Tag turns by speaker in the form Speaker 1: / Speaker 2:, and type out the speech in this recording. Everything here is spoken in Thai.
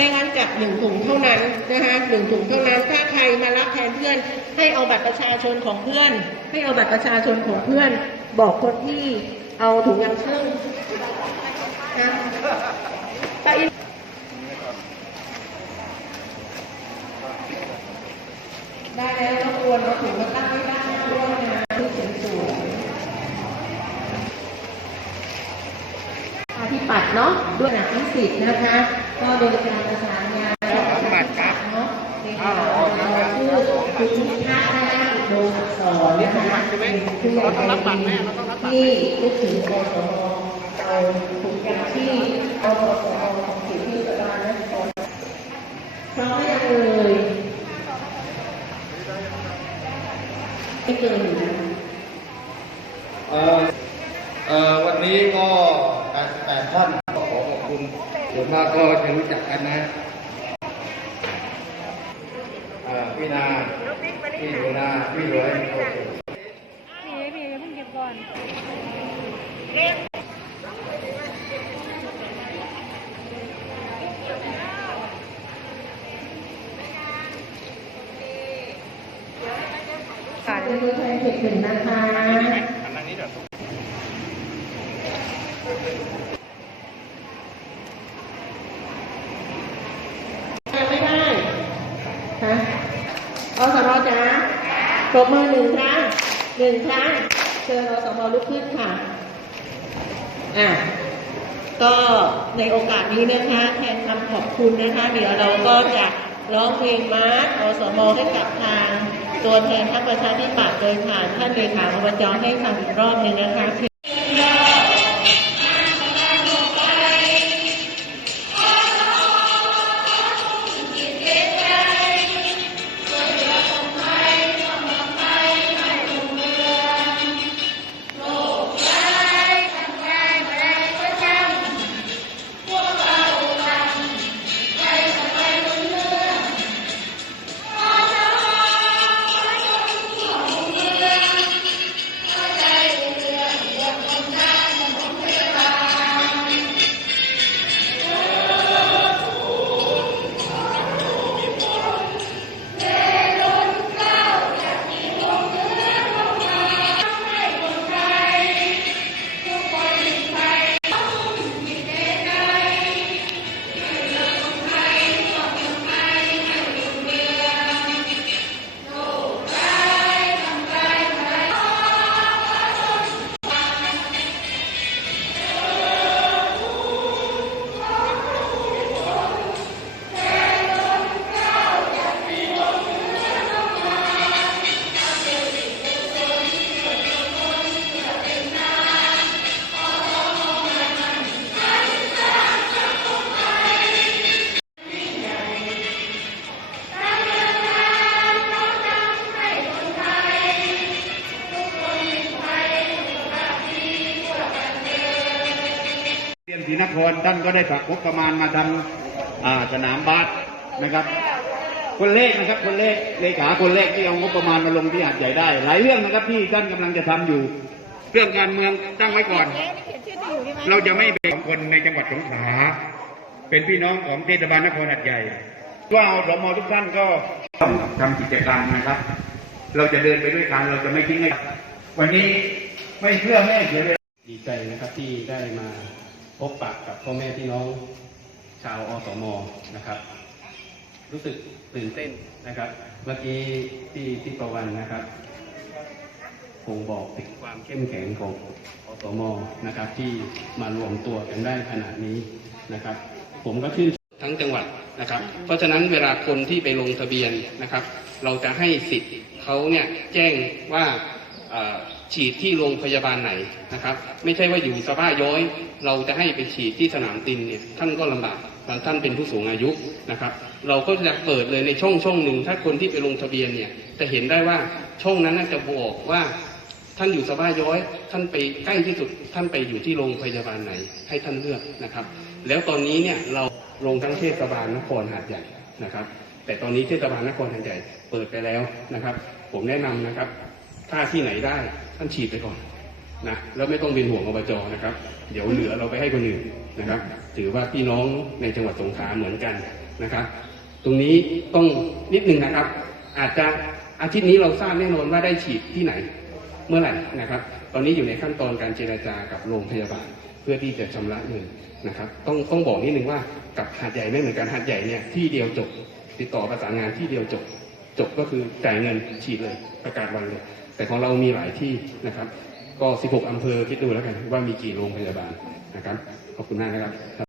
Speaker 1: ไม่งั้นจะหนึ่งถุงเท่านั้นนะคะหนึ่งถุงเท่านั้น ถ้าใครมารับแทนเพื่อน ให้เอาบัตรประชาชนของเพื่อน ให้เอาบัตรประชาชนของเพื่อน บอกคนที่เอาถุงยางชีพนะไปได้แล้วรบกวนเอาถุงมาตั้งไว้ด้านหน้าด้วยนะที่สวยๆ อาธิปัตย์ เนาะด้วยหนะนิสิตนะคะ ก็โดยการประสานงานเนาะในการเราชื่อคุณชิทัศน์นะคะโดยอักษรนะคะเป็นผู้ใหญ่ใจดีที่นึกถึงกสเราถูกอย่างที่กสของสิทธิสบาลนครพร้อมไหมเอ่ยไม่เกินอยู่นะ
Speaker 2: เอ่อเอ่อวันนี้ก็ 88 ท่าน ส่วนมาก็จะรู้จักกันนะอ่อพี่นาพี่หนูนาพี่รวย
Speaker 3: พี่พี่เพิ่งเก็บก่อน
Speaker 1: ค่ะเป็นตัวแทนเขตหนึ่งนะคะยังไม่ได้ ฮะอสมจ้าปรบมือหนึ่งครั้งหนึ่งครั้งเชิญอสมลุกขึ้นค่ะ อะ ก็ในโอกาสนี้นะคะแทนคำขอบคุณนะคะ เดี๋ยวเราก็จะร้องเพลงมาร์ชอสมให้กับทางตัวแทนพรรคประชาธิปัตย์โดยผ่านท่านเลขาอบจให้ฟังอีกรอบหนึ่งนะคะ
Speaker 2: รียนศรีนครท่านก็ได้ฝากงบประมาณมาทำอ่าสนามบาสนะครับ คนเลขนะครับ คนเลขเลขาคนเลขที่เอางบประมาณมาลงที่หาดใหญ่ได้ หลายเรื่องนะครับที่ท่านกำลังจะทำอยู่ เรื่องการเมืองตั้งไว้ก่อน เราจะไม่เป็นคนในจังหวัดสงขลาเป็นพี่น้องของเทศบาลนครหัดใหญ่ว่าอสมทุกท่านก็ต้องทำกิจกรรมนะครับ เราจะเดินไปด้วยกันเราจะไม่ทิ้งให้วันนี้ไม่เพื่อแม่เสียเวลา
Speaker 4: ดีใจนะครับที่ได้มา พบปะกับพ่อแม่พี่น้องชาวอสมนะครับ รู้สึกตื่นเต้นนะครับ เมื่อกี้ที่ที่ประวันนะครับคงบอกถึงความเข้มแข็งของอสมนะครับ ที่มารวมตัวกันได้ขนาดนี้นะครับ ผมก็ชื่นทั้งจังหวัดนะครับ เพราะฉะนั้นเวลาคนที่ไปลงทะเบียนนะครับ เราจะให้สิทธิ์เขาเนี่ยแจ้งว่า ฉีดที่โรงพยาบาลไหนนะครับ ไม่ใช่ว่าอยู่สภาพย้อย เราจะให้ไปฉีดที่สนามตินเนี่ยท่านก็ลำบากบางท่านเป็นผู้สูงอายุนะครับ เราก็จะเปิดเลยในช่องช่องหนึ่งถ้าคนที่ไปลงทะเบียนเนี่ยจะเห็นได้ว่าช่องนั้นน่าจะบอกว่าท่านอยู่สภาพย้อย ท่านไปใกล้ที่สุดท่านไปอยู่ที่โรงพยาบาลไหน ให้ท่านเลือกนะครับ แล้วตอนนี้เนี่ยเราลงทั้งเทศบาลนครหาดใหญ่นะครับ แต่ตอนนี้เทศบาลนครหาดใหญ่เปิดไปแล้วนะครับ ผมแนะนำนะครับ ถ้าที่ไหนได้ท่านฉีดไปก่อนนะแล้วไม่ต้องเป็นห่วงอบจนะครับ เดี๋ยวเหลือเราไปให้คนอื่นนะครับ ถือว่าพี่น้องในจังหวัดสงขลาเหมือนกันนะครับ ตรงนี้ต้องนิดนึงนะครับ อาจจะอาทิตย์นี้เราทราบแน่นอนว่าได้ฉีดที่ไหน เมื่อไหร่นะครับ ตอนนี้อยู่ในขั้นตอนการเจรจากับโรงพยาบาล เพื่อที่จะชำระเงินนะครับ ต้องต้องบอกนิดนึงว่ากับหาดใหญ่ไม่เหมือนกันหาดใหญ่เนี่ยที่เดียวจบ ติดต่อประสานงานที่เดียวจบจบก็คือจ่ายเงินฉีดเลยประกาศวันเลย แต่ของเรามีหลายที่นะครับ ก็ 16 อำเภอคิดดูแล้วกันว่ามีกี่โรงพยาบาลนะครับ ขอบคุณมากนะครับ